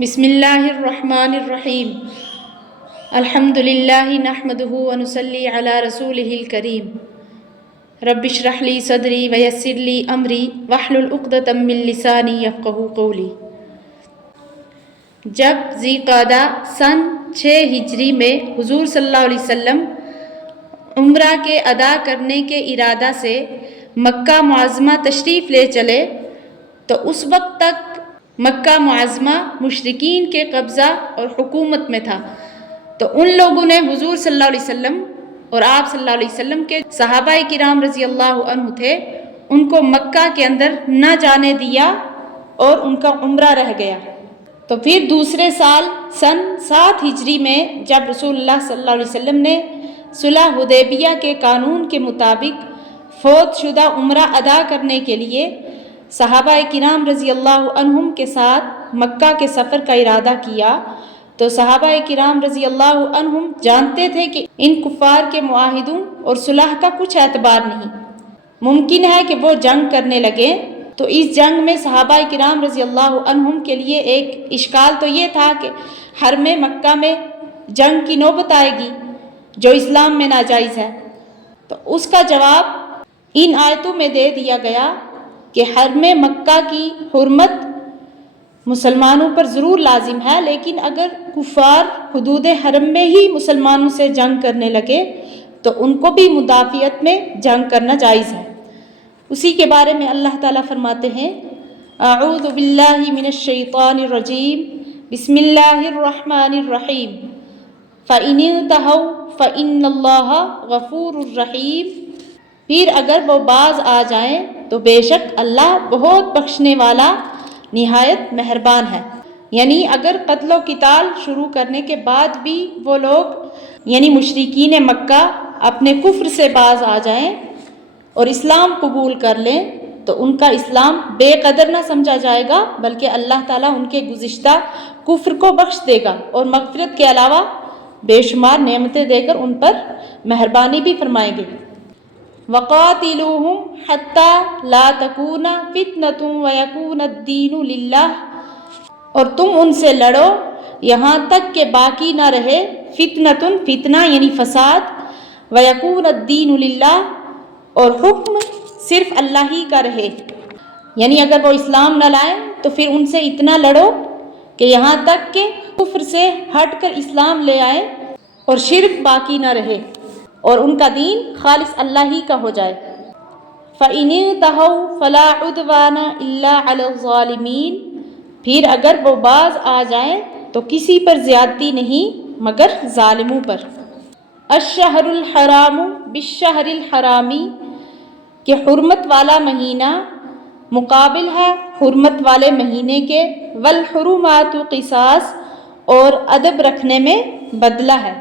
بسم اللہ الرحمن الرحیم الحمد للہ نحمدہ ونصلی علی رسولہ الکریم رب اشرح لی صدری ویسر لی امری واحلل عقدۃ من لسانی یفقہوا قولی۔ جب ذی قعدہ سن 6 ہجری میں حضور صلی اللہ علیہ وسلم عمرہ کے ادا کرنے کے ارادہ سے مکہ معظمہ تشریف لے چلے تو اس وقت تک مکہ معظمہ مشرکین کے قبضہ اور حکومت میں تھا، تو ان لوگوں نے حضور صلی اللہ علیہ وسلم اور آپ صلی اللہ علیہ وسلم کے صحابہ کرام رضی اللہ عنہ تھے، ان کو مکہ کے اندر نہ جانے دیا اور ان کا عمرہ رہ گیا۔ تو پھر دوسرے سال سن 7 ہجری میں جب رسول اللہ صلی اللہ علیہ وسلم نے صلح حدیبیہ کے قانون کے مطابق فوت شدہ عمرہ ادا کرنے کے لیے صحابہ کرام رضی اللہ عنہم کے ساتھ مکہ کے سفر کا ارادہ کیا، تو صحابہ کرام رضی اللہ عنہم جانتے تھے کہ ان کفار کے معاہدوں اور صلح کا کچھ اعتبار نہیں، ممکن ہے کہ وہ جنگ کرنے لگے۔ تو اس جنگ میں صحابہ کرام رضی اللہ عنہم کے لیے ایک اشکال تو یہ تھا کہ حرم مکہ میں جنگ کی نوبت آئے گی جو اسلام میں ناجائز ہے، تو اس کا جواب ان آیتوں میں دے دیا گیا کہ حرم مکہ کی حرمت مسلمانوں پر ضرور لازم ہے، لیکن اگر کفار حدود حرم میں ہی مسلمانوں سے جنگ کرنے لگے تو ان کو بھی مدافعت میں جنگ کرنا جائز ہے۔ اسی کے بارے میں اللہ تعالیٰ فرماتے ہیں، اعوذ باللہ من الشیطان الرجیم بسم اللہ الرحمن الرحیم فَإِنِ انْتَهَوْا فَإِنَّ اللَّهَ غَفُورٌ رَحِيمٌ، پھر اگر وہ باز آ جائیں تو بے شک اللہ بہت بخشنے والا نہایت مہربان ہے۔ یعنی اگر قتل و قتال شروع کرنے کے بعد بھی وہ لوگ یعنی مشرکین مکہ اپنے کفر سے باز آ جائیں اور اسلام قبول کر لیں تو ان کا اسلام بے قدر نہ سمجھا جائے گا، بلکہ اللہ تعالیٰ ان کے گزشتہ کفر کو بخش دے گا اور مغفرت کے علاوہ بے شمار نعمتیں دے کر ان پر مہربانی بھی فرمائیں گے۔ وَقَاتِلُوهُمْ حَتَّى لَا تَكُونَ فِتْنَةٌ وَيَكُونَ الدِّينُ لِلَّهِ، اور تم ان سے لڑو یہاں تک کہ باقی نہ رہے فتنۃ، فتنہ یعنی فساد، وَيَكُونَ الدِّينُ لِلَّهِ، اور حکم صرف اللہ ہی کا رہے۔ یعنی اگر وہ اسلام نہ لائیں تو پھر ان سے اتنا لڑو کہ یہاں تک کہ کفر سے ہٹ کر اسلام لے آئیں اور شرک باقی نہ رہے اور ان کا دین خالص اللہ ہی کا ہو جائے۔ فَإِنِ انْتَهَوْا فَلَا عُدْوَانَ إِلَّا عَلَى الظَّالِمِينَ، پھر اگر وہ باز آ جائیں تو کسی پر زیادتی نہیں مگر ظالموں پر۔ الشہر الحرام بالشہر الحرامی، کہ حرمت والا مہینہ مقابل ہے حرمت والے مہینے کے، والحرمات قصاص، اور ادب رکھنے میں بدلہ ہے۔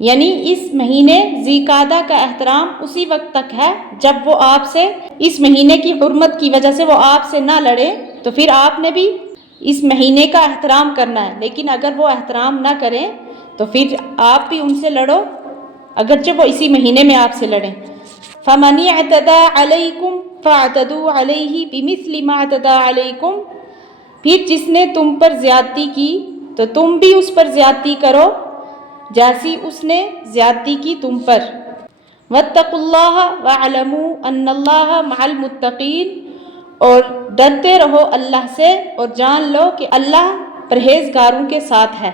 یعنی اس مہینے ذی قعدہ کا احترام اسی وقت تک ہے جب وہ آپ سے اس مہینے کی حرمت کی وجہ سے وہ آپ سے نہ لڑے تو پھر آپ نے بھی اس مہینے کا احترام کرنا ہے، لیکن اگر وہ احترام نہ کریں تو پھر آپ بھی ان سے لڑو اگرچہ وہ اسی مہینے میں آپ سے لڑیں۔ فَمَنِ اعْتَدَىٰ عَلَيْكُمْ فَاعْتَدُوا عَلَيْهِ بِمِثْلِ مَا اعْتَدَىٰ عَلَيْكُمْ، پھر جس نے تم پر زیادتی کی تو تم بھی اس پر زیادتی کرو جیسی اس نے زیادتی کی تم پر۔ وَاتَّقُوا اللَّهَ وَاعْلَمُوا أَنَّ اللَّهَ مَعَ الْمُتَّقِينَ، اور ڈرتے رہو اللہ سے اور جان لو کہ اللہ پرہیزگاروں کے ساتھ ہے۔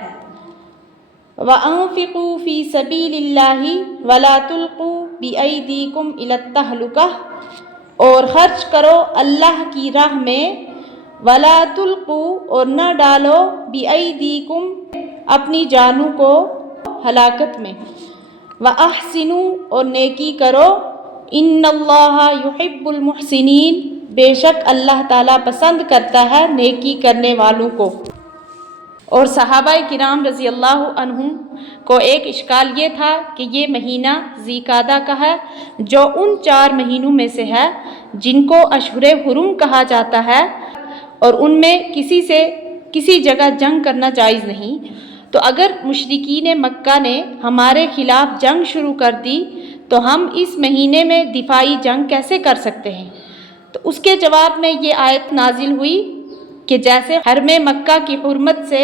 وَأَنفِقُوا فِي سَبِيلِ اللَّهِ وَلَا تُلْقُوا بِأَيْدِيكُمْ إِلَى التَّهْلُكَةِ، اور خرچ کرو اللہ کی راہ میں، وَلَا تُلْقُوا، اور نہ ڈالو، بِأَيْدِيكُمْ، اپنی جانوں کو، ہلاکت میں۔ وَأَحْسِنُوا، اور نیکی کرو، إِنَّ اللَّهَ يُحِبُّ الْمُحْسِنِينَ، بے شک اللہ تعالیٰ پسند کرتا ہے نیکی کرنے والوں کو۔ اور صحابہ کرام رضی اللہ عنہم کو ایک اشکال یہ تھا کہ یہ مہینہ ذی قعدہ کا ہے جو ان 4 مہینوں میں سے ہے جن کو اشہر حرم کہا جاتا ہے، اور ان میں کسی سے کسی جگہ جنگ کرنا جائز نہیں۔ تو اگر مشرکین مکہ نے ہمارے خلاف جنگ شروع کر دی تو ہم اس مہینے میں دفاعی جنگ کیسے کر سکتے ہیں؟ تو اس کے جواب میں یہ آیت نازل ہوئی کہ جیسے حرم مکہ کی حرمت سے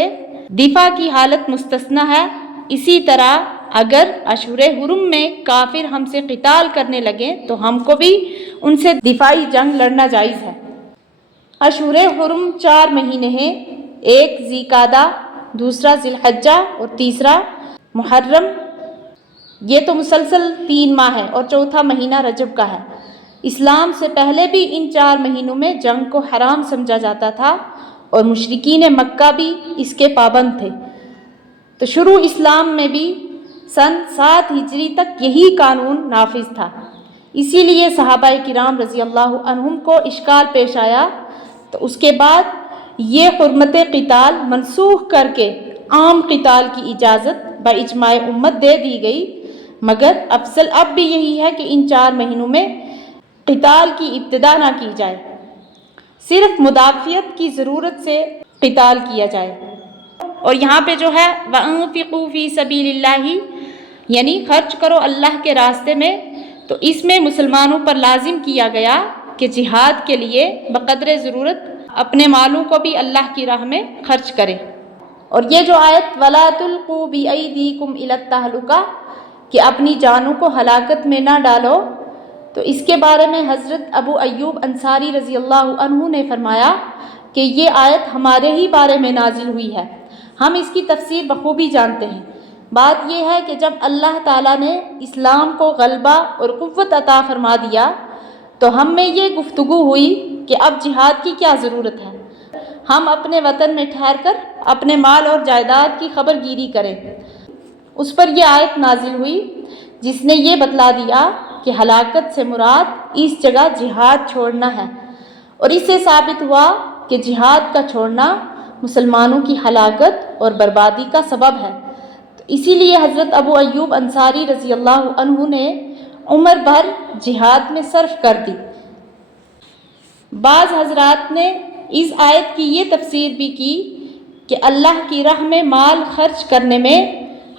دفاع کی حالت مستثنی ہے، اسی طرح اگر اشہر حرم میں کافر ہم سے قتال کرنے لگیں تو ہم کو بھی ان سے دفاعی جنگ لڑنا جائز ہے۔ اشہر حرم 4 مہینے ہیں، ایک ذی قعدہ، دوسرا ذی الحجہ اور تیسرا محرم۔ یہ تو مسلسل 3 ماہ ہے اور چوتھا مہینہ رجب کا ہے۔ اسلام سے پہلے بھی ان 4 مہینوں میں جنگ کو حرام سمجھا جاتا تھا اور مشرکین مکہ بھی اس کے پابند تھے۔ تو شروع اسلام میں بھی سن 7 ہجری تک یہی قانون نافذ تھا۔ اسی لیے صحابہ کرام رضی اللہ عنہم کو اشکال پیش آیا، تو اس کے بعد یہ حرمت قتال منسوخ کر کے عام قتال کی اجازت باجماع امت دے دی گئی، مگر افضل اب بھی یہی ہے کہ ان 4 مہینوں میں قتال کی ابتدا نہ کی جائے، صرف مدافعت کی ضرورت سے قتال کیا جائے۔ اور یہاں پہ جو ہے وَأَنفِقُوا فِي سَبِيلِ اللَّهِ یعنی خرچ کرو اللہ کے راستے میں، تو اس میں مسلمانوں پر لازم کیا گیا کہ جہاد کے لیے بقدر ضرورت اپنے مالوں کو بھی اللہ کی راہ میں خرچ کرے۔ اور یہ جو آیت وَلَا تُلْقُوا بِأَيْدِيكُمْ إِلَى التَّهْلُكَةِ کہ اپنی جانوں کو ہلاکت میں نہ ڈالو، تو اس کے بارے میں حضرت ابو ایوب انصاری رضی اللہ عنہ نے فرمایا کہ یہ آیت ہمارے ہی بارے میں نازل ہوئی ہے، ہم اس کی تفسیر بخوبی جانتے ہیں۔ بات یہ ہے کہ جب اللہ تعالیٰ نے اسلام کو غلبہ اور قوت عطا فرما دیا تو ہم میں یہ گفتگو ہوئی کہ اب جہاد کی کیا ضرورت ہے، ہم اپنے وطن میں ٹھہر کر اپنے مال اور جائیداد کی خبر گیری کریں۔ اس پر یہ آیت نازل ہوئی جس نے یہ بتلا دیا کہ ہلاکت سے مراد اس جگہ جہاد چھوڑنا ہے، اور اس سے ثابت ہوا کہ جہاد کا چھوڑنا مسلمانوں کی ہلاکت اور بربادی کا سبب ہے۔ تو اسی لیے حضرت ابو ایوب انصاری رضی اللہ عنہ نے عمر بھر جہاد میں صرف کر دی۔ بعض حضرات نے اس آیت کی یہ تفسیر بھی کی کہ اللہ کی راہ میں مال خرچ کرنے میں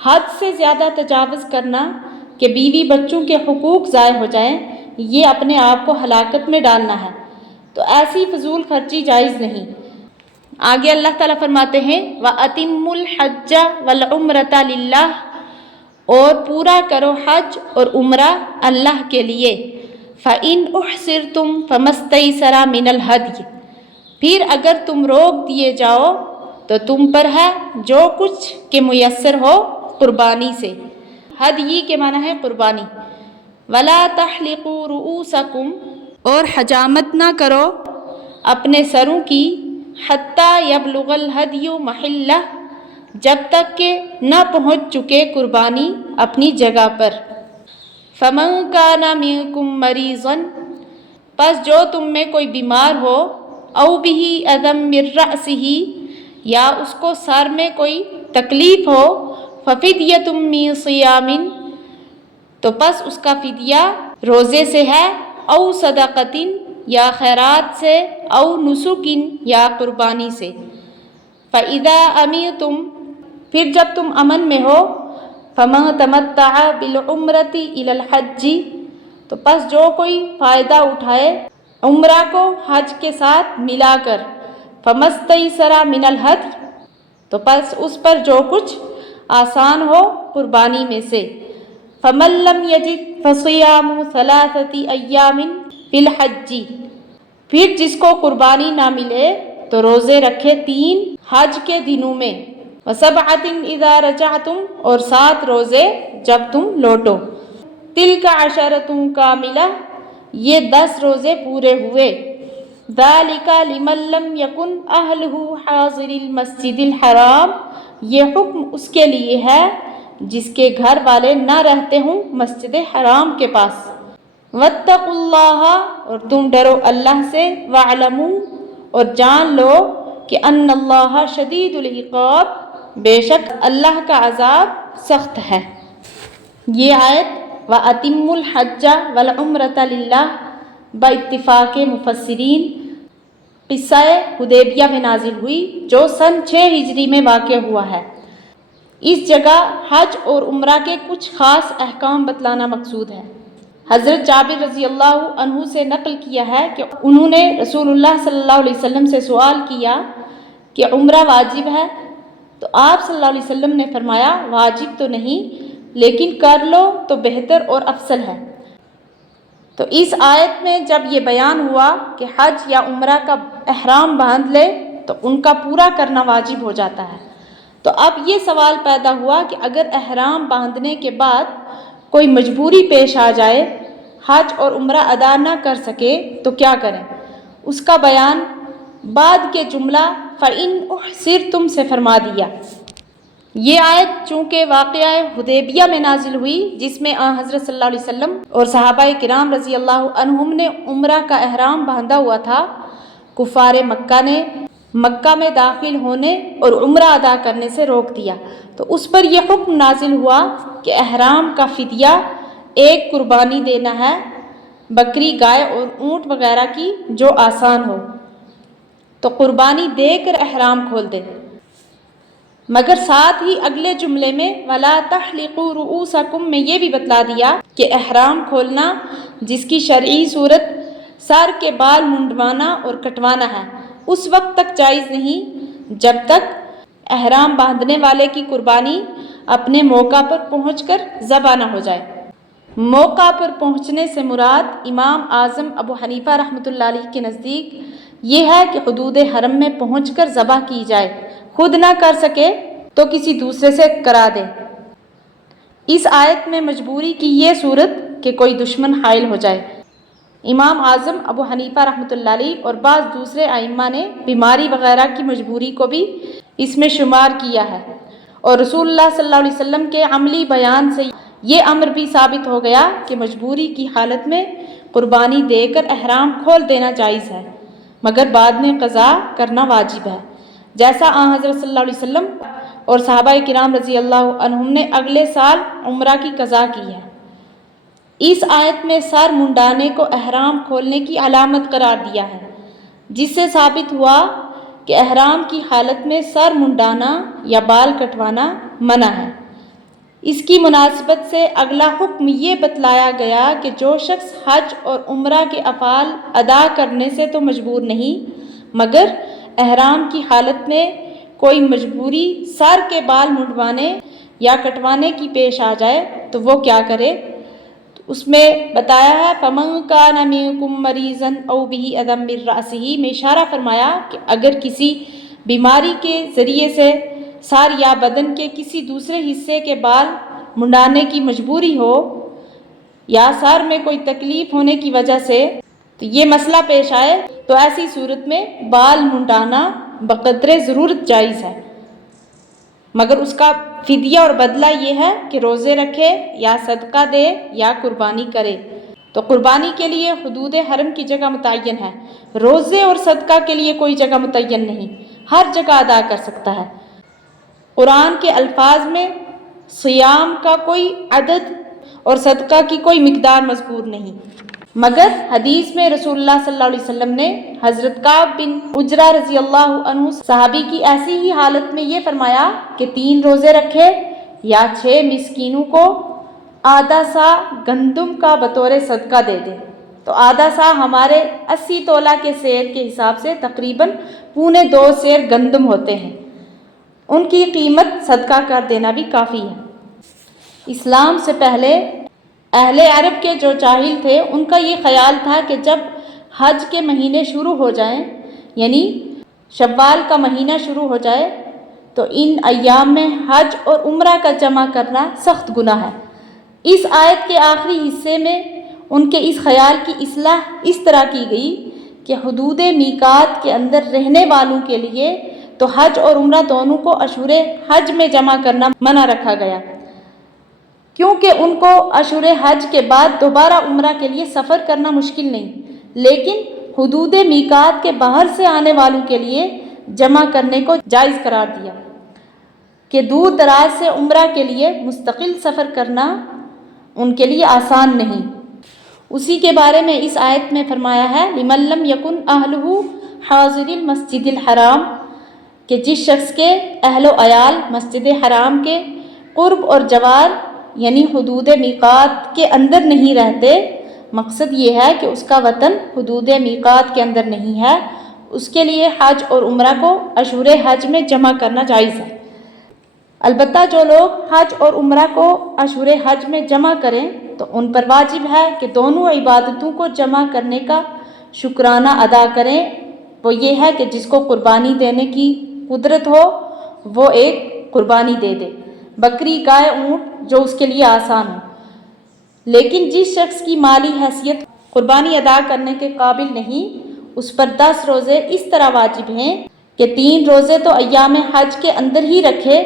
حد سے زیادہ تجاوز کرنا کہ بیوی بچوں کے حقوق ضائع ہو جائیں، یہ اپنے آپ کو ہلاکت میں ڈالنا ہے، تو ایسی فضول خرچی جائز نہیں۔ آگے اللہ تعالیٰ فرماتے ہیں وَأَتِمُّوا الْحَجَّ وَالْعُمْرَةَ لِلَّهِ اور پورا کرو حج اور عمرہ اللہ کے لیے۔ فَإِنْ أُحْصِرْتُمْ فَمَا اسْتَيْسَرَ مِنَ الْهَدْيِ پھر اگر تم روک دیے جاؤ تو تم پر ہے جو کچھ کہ میسر ہو قربانی سے۔ ہدی کے معنی ہے قربانی۔ وَلَا تَحْلِقُوا رُؤُوسَكُمْ اور حجامت نہ کرو اپنے سروں کی، حتیٰ یبلغ الہدی محلہ جب تک کہ نہ پہنچ چکے قربانی اپنی جگہ پر۔ فَمَنْ كَانَ مِنْكُمْ مَرِيضًا پس جو تم میں کوئی بیمار ہو، او بِهِ أَذًى مِّن رَأْسِهِ یا اس کو سر میں کوئی تکلیف ہو، فَفِدْيَةٌ مِّن صِيَامٍ تو پس اس کا فدیہ روزے سے ہے، او صدقۃ یا خیرات سے، او نسک یا قربانی سے۔ فَإِذَا أَمِنْتُمْ پھر جب تم امن میں ہو، فَمَن تَمَتَّعَ بِالْعُمْرَةِ إِلَى الْحَجِّ تو پس جو کوئی فائدہ اٹھائے عمرہ کو حج کے ساتھ ملا کر، فَمَا اسْتَيْسَرَ مِنَ الْهَدْيِ تو پس اس پر جو کچھ آسان ہو قربانی میں سے۔ فَمَن لَّمْ يَجِدْ فَصِيَامُ 3 أَيَّامٍ فِي الْحَجِّ پھر جس کو قربانی نہ ملے تو روزے رکھے 3 حج کے دنوں میں۔ وَسَبْعَةٍ إِذَا رَجَعْتُمْ اور 7 روزے جب تم لوٹو۔ تِلْكَ عَشَرَةٌ كَامِلَةٌ یہ 10 روزے پورے ہوئے۔ ذَلِكَ لِمَن لَّمْ يَكُنْ أَهْلُهُ حَاضِرِ الْمَسْجِدِ الْحَرَامِ یہ حکم اس کے لیے ہے جس کے گھر والے نہ رہتے ہوں مسجد حرام کے پاس۔ وَاتَّقُوا اللَّهَ اور تم ڈرو اللہ سے، وَاعْلَمُوا اور جان لو کہ ان اللہ شدید العقاب بے شک اللہ کا عذاب سخت ہے۔ یہ آیت وَأَتِمُّوا الْحَجَّ وَالْعُمْرَةَ لِلَّهِ باتفاق مفسرین قصہ حدیبیہ میں نازل ہوئی جو سن 6 ہجری میں واقع ہوا ہے۔ اس جگہ حج اور عمرہ کے کچھ خاص احکام بتلانا مقصود ہے۔ حضرت جابر رضی اللہ عنہ سے نقل کیا ہے کہ انہوں نے رسول اللہ صلی اللہ علیہ وسلم سے سوال کیا کہ عمرہ واجب ہے؟ تو آپ صلی اللہ علیہ وسلم نے فرمایا واجب تو نہیں، لیکن کر لو تو بہتر اور افضل ہے۔ تو اس آیت میں جب یہ بیان ہوا کہ حج یا عمرہ کا احرام باندھ لے تو ان کا پورا کرنا واجب ہو جاتا ہے، تو اب یہ سوال پیدا ہوا کہ اگر احرام باندھنے کے بعد کوئی مجبوری پیش آ جائے، حج اور عمرہ ادا نہ کر سکے تو کیا کریں؟ اس کا بیان بعد کے جملہ فَإِنْ أُحْصِرْتُمْ سے فرما دیا۔ یہ آیت چونکہ واقعہ حدیبیہ میں نازل ہوئی، جس میں حضرت صلی اللہ علیہ وسلم اور صحابہ کرام رضی اللہ عنہم نے عمرہ کا احرام باندھا ہوا تھا، کفار مکہ نے مکہ میں داخل ہونے اور عمرہ ادا کرنے سے روک دیا، تو اس پر یہ حکم نازل ہوا کہ احرام کا فدیہ ایک قربانی دینا ہے، بکری، گائے اور اونٹ وغیرہ کی جو آسان ہو، تو قربانی دے کر احرام کھول دے۔ مگر ساتھ ہی اگلے جملے میں وَلَا تَحْلِقُوا رُؤُوسَكُمْ میں یہ بھی بتلا دیا کہ احرام کھولنا جس کی شرعی صورت سر کے بال منڈوانا اور کٹوانا ہے، اس وقت تک جائز نہیں جب تک احرام باندھنے والے کی قربانی اپنے موقع پر پہنچ کر ذبح نہ ہو جائے۔ موقع پر پہنچنے سے مراد امام اعظم ابو حنیفہ رحمۃ اللہ علیہ کے نزدیک یہ ہے کہ حدود حرم میں پہنچ کر ذبح کی جائے، خود نہ کر سکے تو کسی دوسرے سے کرا دے۔ اس آیت میں مجبوری کی یہ صورت کہ کوئی دشمن حائل ہو جائے۔ امام اعظم ابو حنیفہ رحمۃ اللہ علیہ اور بعض دوسرے ائمہ نے بیماری وغیرہ کی مجبوری کو بھی اس میں شمار کیا ہے، اور رسول اللہ صلی اللہ علیہ وسلم کے عملی بیان سے یہ امر بھی ثابت ہو گیا کہ مجبوری کی حالت میں قربانی دے کر احرام کھول دینا جائز ہے، مگر بعد میں قضا کرنا واجب ہے، جیسا حضرت صلی اللہ علیہ وسلم اور صحابہ کرام رضی اللہ عنہم نے اگلے سال عمرہ کی قضا کی ہے۔ اس آیت میں سر منڈانے کو احرام کھولنے کی علامت قرار دیا ہے، جس سے ثابت ہوا کہ احرام کی حالت میں سر منڈانا یا بال کٹوانا منع ہے۔ اس کی مناسبت سے اگلا حکم یہ بتلایا گیا کہ جو شخص حج اور عمرہ کے افعال ادا کرنے سے تو مجبور نہیں، مگر احرام کی حالت میں کوئی مجبوری سر کے بال منڈوانے یا کٹوانے کی پیش آ جائے تو وہ کیا کرے؟ تو اس میں بتایا ہے فَمَنْ كَانَ مِنْكُمْ مَرِيضًا أَوْ بِهِ أَذًى مِّن رَأْسِهِ میں اشارہ فرمایا کہ اگر کسی بیماری کے ذریعے سے سر یا بدن کے کسی دوسرے حصے کے بال منڈانے کی مجبوری ہو یا سر میں کوئی تکلیف ہونے کی وجہ سے تو یہ مسئلہ پیش آئے تو ایسی صورت میں بال منڈانا بقدر ضرورت جائز ہے، مگر اس کا فدیہ اور بدلہ یہ ہے کہ روزے رکھے یا صدقہ دے یا قربانی کرے۔ تو قربانی کے لیے حدود حرم کی جگہ متعین ہے، روزے اور صدقہ کے لیے کوئی جگہ متعین نہیں، ہر جگہ ادا کر سکتا ہے۔ قرآن کے الفاظ میں صیام کا کوئی عدد اور صدقہ کی کوئی مقدار مذکور نہیں، مگر حدیث میں رسول اللہ صلی اللہ علیہ وسلم نے حضرت کعب بن عجرہ رضی اللہ عنہ صحابی کی ایسی ہی حالت میں یہ فرمایا کہ 3 روزے رکھے یا 6 مسکینوں کو آدھا سا گندم کا بطور صدقہ دے دے۔ تو آدھا سا ہمارے 80 تولہ کے سیر کے حساب سے تقریباً 2.25 سیر گندم ہوتے ہیں، ان کی قیمت صدقہ کر دینا بھی کافی ہے۔ اسلام سے پہلے اہل عرب کے جو جاہل تھے ان کا یہ خیال تھا کہ جب حج کے مہینے شروع ہو جائیں، یعنی شوال کا مہینہ شروع ہو جائے، تو ان ایام میں حج اور عمرہ کا جمع کرنا سخت گناہ ہے۔ اس آیت کے آخری حصے میں ان کے اس خیال کی اصلاح اس طرح کی گئی کہ حدود میقات کے اندر رہنے والوں کے لیے تو حج اور عمرہ دونوں کو اشہر حج میں جمع کرنا منع رکھا گیا، کیونکہ ان کو اشہر حج کے بعد دوبارہ عمرہ کے لیے سفر کرنا مشکل نہیں، لیکن حدود میقات کے باہر سے آنے والوں کے لیے جمع کرنے کو جائز قرار دیا کہ دور دراز سے عمرہ کے لیے مستقل سفر کرنا ان کے لیے آسان نہیں۔ اسی کے بارے میں اس آیت میں فرمایا ہے لِمَن لَّمْ يَكُنْ أَهْلُهُ حَاضِرِ الْمَسْجِدِ الْحَرَامِ کہ جس شخص کے اہل و عیال مسجد حرام کے قرب اور جوار یعنی حدود میقات کے اندر نہیں رہتے، مقصد یہ ہے کہ اس کا وطن حدود میقات کے اندر نہیں ہے، اس کے لیے حج اور عمرہ کو اشہر حج میں جمع کرنا جائز ہے۔ البتہ جو لوگ حج اور عمرہ کو اشہر حج میں جمع کریں تو ان پر واجب ہے کہ دونوں عبادتوں کو جمع کرنے کا شکرانہ ادا کریں۔ وہ یہ ہے کہ جس کو قربانی دینے کی قدرت ہو وہ ایک قربانی دے دے، بکری، گائے، اونٹ، جو اس کے لیے آسان ہو۔ لیکن جس شخص کی مالی حیثیت قربانی ادا کرنے کے قابل نہیں، اس پر 10 روزے اس طرح واجب ہیں کہ 3 روزے تو ایام حج کے اندر ہی رکھے،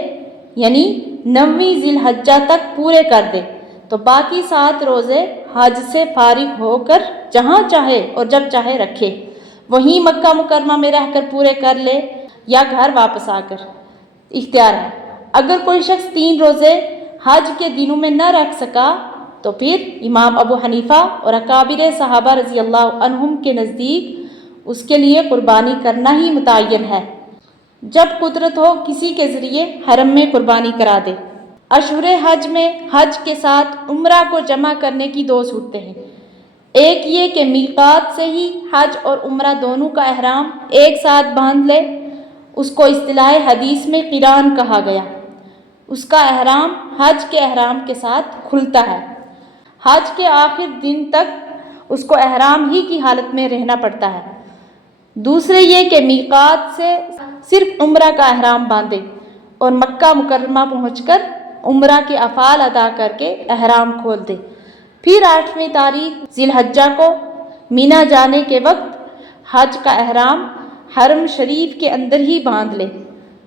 یعنی 9ویں ذی الحجہ تک پورے کر دے، تو باقی 7 روزے حج سے فارغ ہو کر جہاں چاہے اور جب چاہے رکھے، وہیں مکہ مکرمہ میں رہ کر پورے کر لے یا گھر واپس آ کر، اختیار ہے۔ اگر کوئی شخص 3 روزے حج کے دنوں میں نہ رکھ سکا تو پھر امام ابو حنیفہ اور اکابر صحابہ رضی اللہ عنہم کے نزدیک اس کے لیے قربانی کرنا ہی متعین ہے۔ جب قدرت ہو کسی کے ذریعے حرم میں قربانی کرا دے۔ اشہر حج میں حج کے ساتھ عمرہ کو جمع کرنے کی 2 صورتیں ہیں۔ ایک یہ کہ میقات سے ہی حج اور عمرہ دونوں کا احرام ایک ساتھ باندھ لے، اس کو اصطلاح حدیث میں قران کہا گیا۔ اس کا احرام حج کے احرام کے ساتھ کھلتا ہے، حج کے آخر دن تک اس کو احرام ہی کی حالت میں رہنا پڑتا ہے۔ دوسرے یہ کہ میقات سے صرف عمرہ کا احرام باندھے اور مکہ مکرمہ پہنچ کر عمرہ کے افعال ادا کر کے احرام کھول دے، پھر 8ویں تاریخ ذی الحجہ کو مینا جانے کے وقت حج کا احرام حرم شریف کے اندر ہی باندھ لے،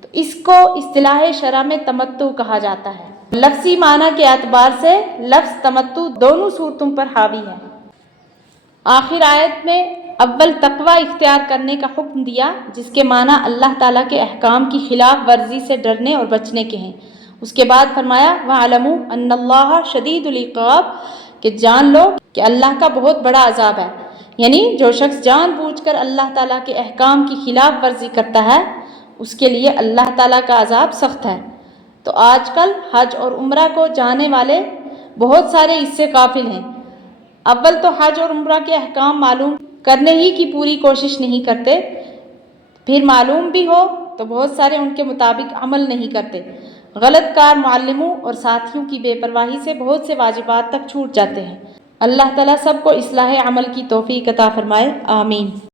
تو اس کو اصطلاح شرع میں تمتع کہا جاتا ہے۔ لفظی معنی کے اعتبار سے لفظ تمتع دونوں صورتوں پر حاوی ہے۔ آخر آیت میں اول تقوی اختیار کرنے کا حکم دیا، جس کے معنی اللہ تعالیٰ کے احکام کی خلاف ورزی سے ڈرنے اور بچنے کے ہیں۔ اس کے بعد فرمایا وَاعْلَمُوا أَنَّ اللَّهَ شَدِيدُ الْعِقَابِ، کہ جان لو کہ اللہ کا بہت بڑا عذاب ہے، یعنی جو شخص جان بوجھ کر اللہ تعالیٰ کے احکام کی خلاف ورزی کرتا ہے اس کے لیے اللہ تعالیٰ کا عذاب سخت ہے۔ تو آج کل حج اور عمرہ کو جانے والے بہت سارے اس سے غافل ہیں۔ اول تو حج اور عمرہ کے احکام معلوم کرنے ہی کی پوری کوشش نہیں کرتے، پھر معلوم بھی ہو تو بہت سارے ان کے مطابق عمل نہیں کرتے۔ غلط کار معلموں اور ساتھیوں کی بے پرواہی سے بہت سے واجبات تک چھوٹ جاتے ہیں۔ اللہ تعالیٰ سب کو اصلاح عمل کی توفیق عطا فرمائے، آمین۔